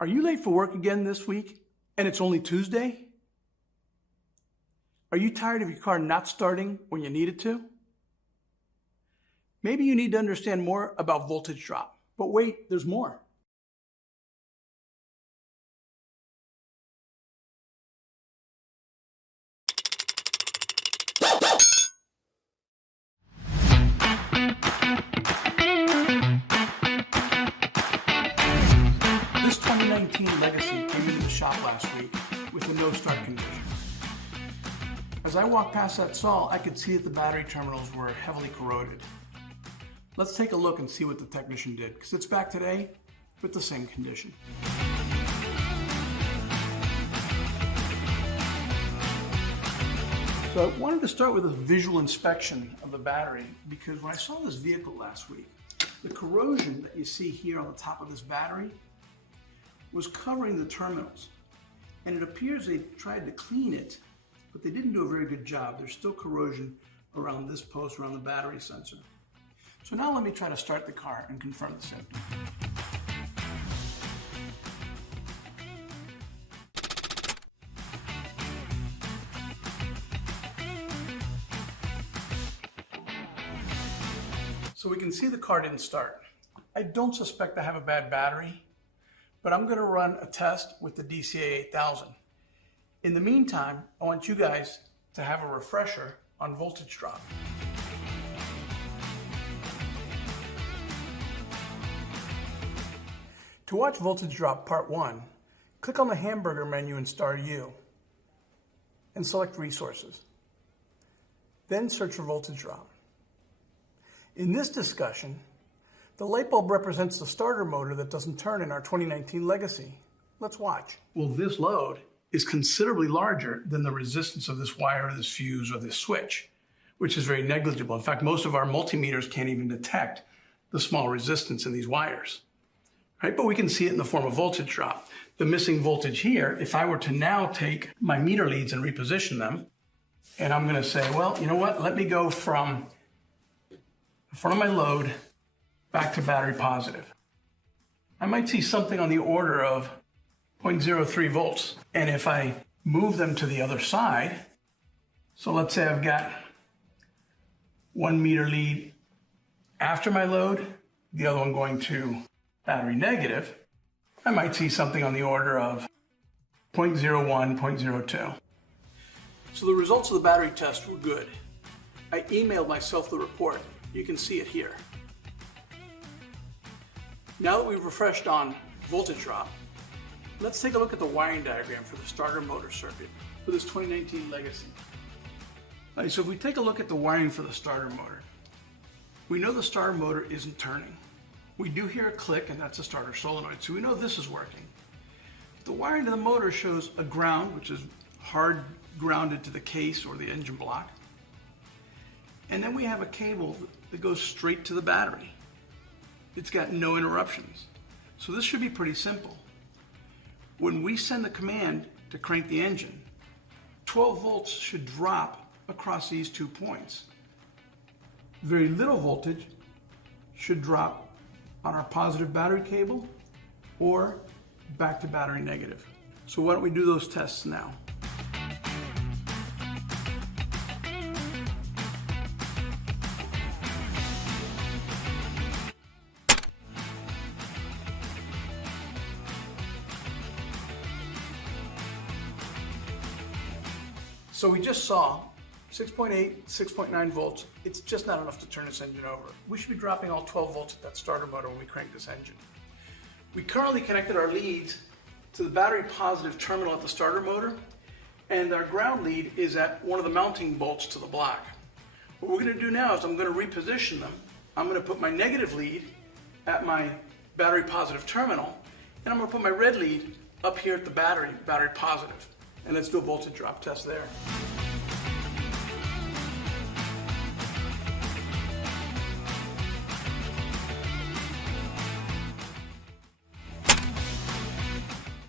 Are you late for work again this week and it's only Tuesday? Are you tired of your car not starting when you need it to? Maybe you need to understand more about voltage drop. But wait, there's more. This 2019 Legacy came into the shop last week with a no start condition. As I walked past that stall, I could see that the battery terminals were heavily corroded. Let's take a look and see what the technician did, because it's back today with the same condition. So I wanted to start with a visual inspection of the battery, because when I saw this vehicle last week, the corrosion that you see here on the top of this battery was covering the terminals. And it appears they tried to clean it, but they didn't do a very good job. There's still corrosion around this post, around the battery sensor. So now let me try to start the car and confirm the symptom. So we can see the car didn't start. I don't suspect I have a bad battery, but I'm gonna run a test with the DCA 8000. In the meantime, I want you guys to have a refresher on voltage drop. To watch Voltage Drop Part 1, click on the hamburger menu in Star U and select Resources. Then search for Voltage Drop. In this discussion, the light bulb represents the starter motor that doesn't turn in our 2019 Legacy. Let's watch. Well, this load is considerably larger than the resistance of this wire or this fuse or this switch, which is very negligible. In fact, most of our multimeters can't even detect the small resistance in these wires. Right? But we can see it in the form of voltage drop. The missing voltage here, if I were to now take my meter leads and reposition them, and I'm gonna say, well, you know what? Let me go from the front of my load back to battery positive. I might see something on the order of 0.03 volts. And if I move them to the other side, so let's say I've got 1 meter lead after my load, the other one going to battery negative, I might see something on the order of 0.01, 0.02. So the results of the battery test were good. I emailed myself the report. You can see it here. Now that we've refreshed on voltage drop, let's take a look at the wiring diagram for the starter motor circuit for this 2019 Legacy. All right, so if we take a look at the wiring for the starter motor, we know the starter motor isn't turning. We do hear a click, and that's a starter solenoid, so we know this is working. The wiring to the motor shows a ground, which is hard grounded to the case or the engine block. And then we have a cable that goes straight to the battery. It's got no interruptions. So this should be pretty simple. When we send the command to crank the engine, 12 volts should drop across these 2 points. Very little voltage should drop on our positive battery cable or back to battery negative. So why don't we do those tests now? So we just saw 6.8, 6.9 volts. It's just not enough to turn this engine over. We should be dropping all 12 volts at that starter motor when we crank this engine. We currently connected our leads to the battery positive terminal at the starter motor, and our ground lead is at one of the mounting bolts to the block. What we're gonna do now is I'm gonna reposition them. I'm gonna put my negative lead at my battery positive terminal, and I'm gonna put my red lead up here at the battery positive. And let's do a voltage drop test there.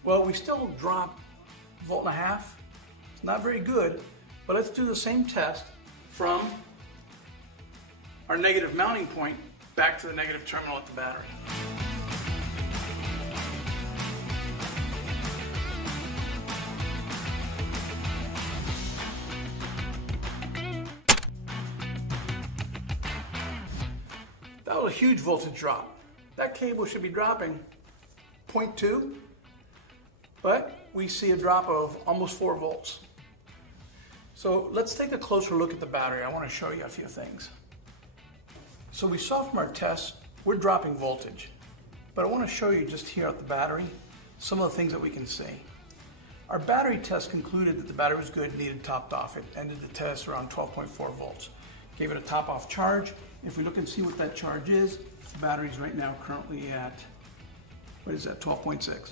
Well, we still drop 1.5 volts. It's not very good, but let's do the same test from our negative mounting point back to the negative terminal at the battery. a huge voltage drop. That cable should be dropping 0.2, but we see a drop of almost 4 volts. So let's take a closer look at the battery. I want to show you a few things. So we saw from our tests, we're dropping voltage, but I want to show you just here at the battery some of the things that we can see. Our battery test concluded that the battery was good, needed topped off. It ended the test around 12.4 volts. Gave it a top off charge. If we look and see what that charge is, the battery's right now currently at, what is that, 12.6.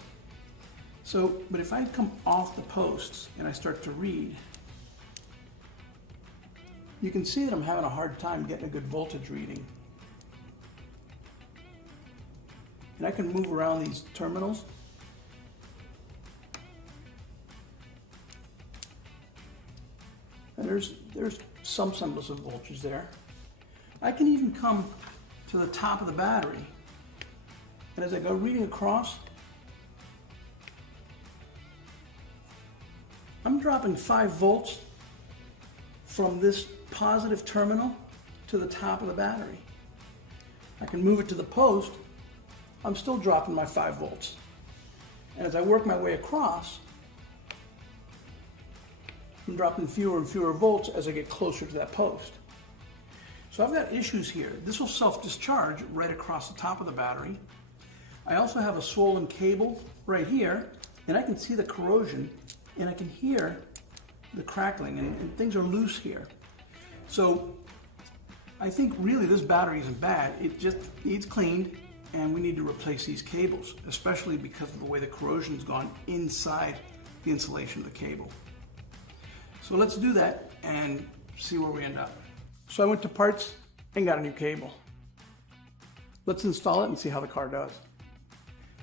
So, but if I come off the posts and I start to read, you can see that I'm having a hard time getting a good voltage reading. And I can move around these terminals. And there's some semblance of voltage there. I can even come to the top of the battery. And as I go reading across, I'm dropping 5 volts from this positive terminal to the top of the battery. I can move it to the post, I'm still dropping my 5 volts. And as I work my way across, I'm dropping fewer and fewer volts as I get closer to that post. So I've got issues here. This will self-discharge right across the top of the battery. I also have a swollen cable right here, and I can see the corrosion, and I can hear the crackling, and things are loose here. So I think really this battery isn't bad. It just needs cleaned, and we need to replace these cables, especially because of the way the corrosion's gone inside the insulation of the cable. So let's do that and see where we end up. So I went to parts and got a new cable. Let's install it and see how the car does.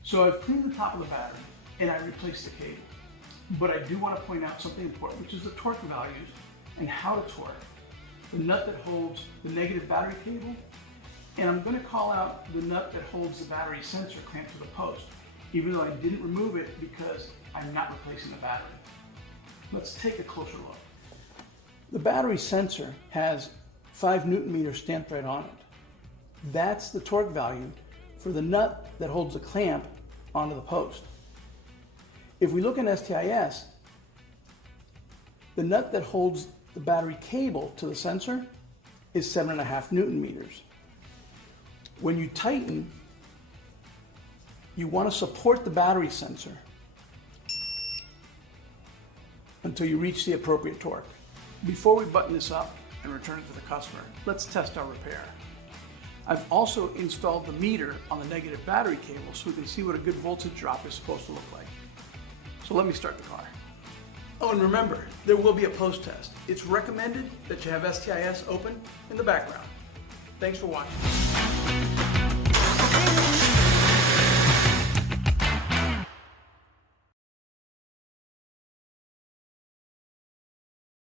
So I've cleaned the top of the battery and I replaced the cable. But I do want to point out something important, which is the torque values and how to torque. The nut that holds the negative battery cable, and I'm going to call out the nut that holds the battery sensor clamped to the post, even though I didn't remove it because I'm not replacing the battery. Let's take a closer look. The battery sensor has 5 Newton meters stamped right on it. That's the torque value for the nut that holds the clamp onto the post. If we look in STIS, the nut that holds the battery cable to the sensor is 7.5 Newton meters. When you tighten, you want to support the battery sensor until you reach the appropriate torque. Before we button this up and return it to the customer, let's test our repair. I've also installed the meter on the negative battery cable so we can see what a good voltage drop is supposed to look like. So let me start the car. Oh, and remember, there will be a post test. It's recommended that you have STIS open in the background. Thanks for watching.